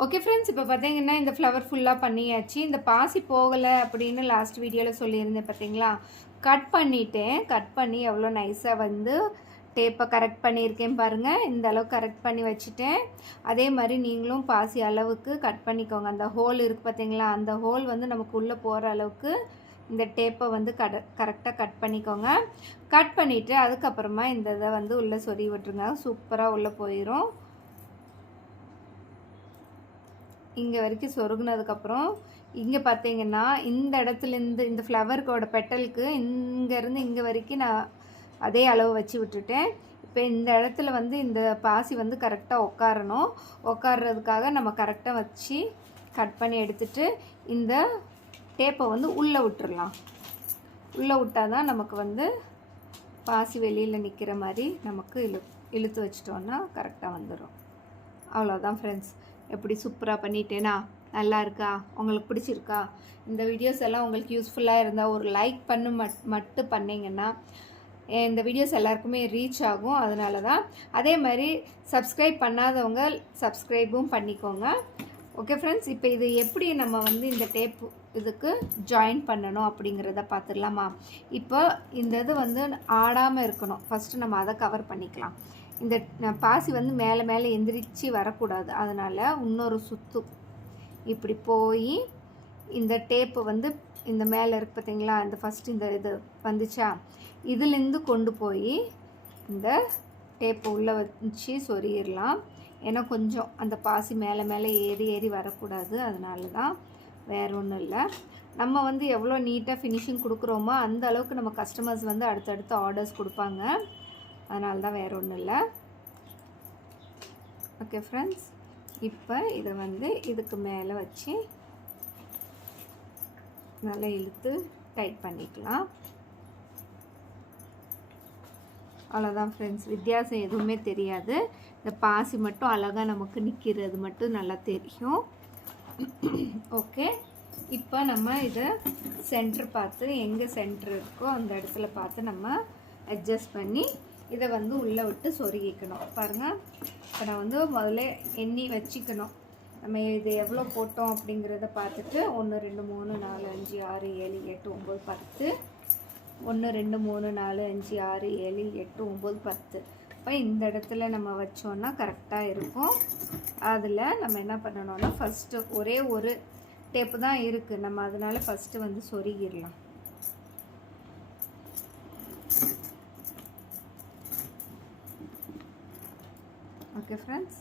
Okay friends, இப்போ பார்த்தீங்கன்னா இந்த ஃப்ளவர் ஃபுல்லாக பண்ணியாச்சு. இந்த பாசி போகலை அப்படின்னு லாஸ்ட் வீடியோவில் சொல்லியிருந்தேன் பார்த்தீங்களா? கட் பண்ணிட்டேன். கட் பண்ணி எவ்வளோ நைஸாக வந்து டேப்பை கரெக்ட் பண்ணியிருக்கேன் பாருங்கள். இந்த அளவுக்கு கரெக்ட் பண்ணி வச்சுட்டேன். அதே மாதிரி நீங்களும் பாசி அளவுக்கு கட் பண்ணிக்கோங்க. அந்த ஹோல் இருக்குது பார்த்தீங்களா? அந்த ஹோல் வந்து நமக்கு உள்ளே போகிற அளவுக்கு இந்த டேப்பை வந்து கரெக்டாக கட் பண்ணிக்கோங்க. கட் பண்ணிவிட்டு அதுக்கப்புறமா இந்த இதை வந்து உள்ளே சொருகி விட்டுருங்க. சூப்பராக உள்ளே போயிடும். இங்கே வரைக்கும் சொருகுனதுக்கப்புறம் இங்கே பார்த்தீங்கன்னா இந்த இடத்துலேருந்து இந்த ஃப்ளவருக்கோட பெட்டலுக்கு இங்கேருந்து இங்கே வரைக்கும் நான் அதே அளவு வச்சு விட்டுட்டேன். இப்போ இந்த இடத்துல வந்து இந்த பாசி வந்து கரெக்டாக உட்காரணும். உட்கார்றதுக்காக நம்ம கரெக்டாக வச்சு கட் பண்ணி எடுத்துகிட்டு இந்த டேப்பை வந்து உள்ளே விட்டுறலாம். உள்ளே விட்டால் தான் நமக்கு வந்து பாசி வெளியில் நிற்கிற மாதிரி நமக்கு இழுத்து வச்சிட்டோன்னா கரெக்டாக வந்துடும். அவ்வளோதான் ஃப்ரெண்ட்ஸ். எப்படி சூப்பராக பண்ணிட்டேனா? நல்லா இருக்கா? உங்களுக்கு பிடிச்சிருக்கா? இந்த வீடியோஸ் எல்லாம் உங்களுக்கு யூஸ்ஃபுல்லாக இருந்தால் ஒரு லைக் மட்டும் பண்ணிங்கன்னா இந்த வீடியோஸ் எல்லாருக்குமே ரீச் ஆகும். அதனால தான். அதே மாதிரி சப்ஸ்கிரைப் பண்ணாதவங்க சப்ஸ்கிரைபும் பண்ணிக்கோங்க. ஓகே ஃப்ரெண்ட்ஸ், இப்போ இது எப்படி நம்ம வந்து இந்த டேப் இதுக்கு ஜாயின் பண்ணணும் அப்படிங்கிறத பார்த்துடலாமா? இப்போ இந்த இது வந்து ஆடாமல் இருக்கணும். ஃபஸ்ட்டு நம்ம அதை கவர் பண்ணிக்கலாம். இந்த பாசி வந்து மேலே மேலே எந்திரிச்சு வரக்கூடாது. அதனால் இன்னொரு சுத்து இப்படி போய் இந்த டேப்பு வந்து இந்த மேலே இருக்கு பார்த்தீங்களா? இந்த ஃபஸ்ட்டு இந்த இது வந்துச்சா, இதுலேருந்து கொண்டு போய் இந்த டேப்பு உள்ளே வச்சு சொருகிடலாம். ஏன்னா கொஞ்சம் அந்த பாசி மேலே மேலே ஏறி ஏறி வரக்கூடாது. அதனால தான், வேறு ஒன்றும் இல்லை. நம்ம வந்து எவ்வளோ நீட்டாக ஃபினிஷிங் கொடுக்குறோமோ அந்த அளவுக்கு நம்ம கஸ்டமர்ஸ் வந்து அடுத்தடுத்து ஆர்டர்ஸ் கொடுப்பாங்க. அதனால தான், வேறு ஒன்றும் இல்லை. ஓகே ஃப்ரெண்ட்ஸ், இப்போ இதை வந்து இதுக்கு மேலே வச்சு நல்லா இழுத்து டைட் பண்ணிக்கலாம். அவ்வளோதான் ஃப்ரெண்ட்ஸ். வித்தியாசம் எதுவுமே தெரியாது. இந்த பாசி மட்டும் அழகாக நமக்கு நிற்கிறது மட்டும் நல்லா தெரியும். ஓகே, இப்போ நம்ம இதை சென்ட்ரு பார்த்து எங்கே சென்ட்ரு இருக்கோ அந்த இடத்துல பார்த்து நம்ம அட்ஜஸ்ட் பண்ணி இதை வந்து உள்ளே விட்டு சொருகிக்கணும். பாருங்கள், இப்போ நான் வந்து முதல்ல எண்ணி வச்சுக்கணும். நம்ம இது எவ்வளோ போட்டோம் அப்படிங்கிறத பார்த்துட்டு 1 2 3 4 5 6 7 8 9 10 1 2 3 4 5 6 7 8 9 10. இப்போ இந்த இடத்துல நம்ம வச்சோன்னா கரெக்டாக இருக்கும். அதில் நம்ம என்ன பண்ணணும்னா ஃபஸ்ட்டு ஒரே ஒரு டேப்பு தான் இருக்குது நம்ம, அதனால் ஃபஸ்ட்டு வந்து சொருகிடலாம். Okay friends,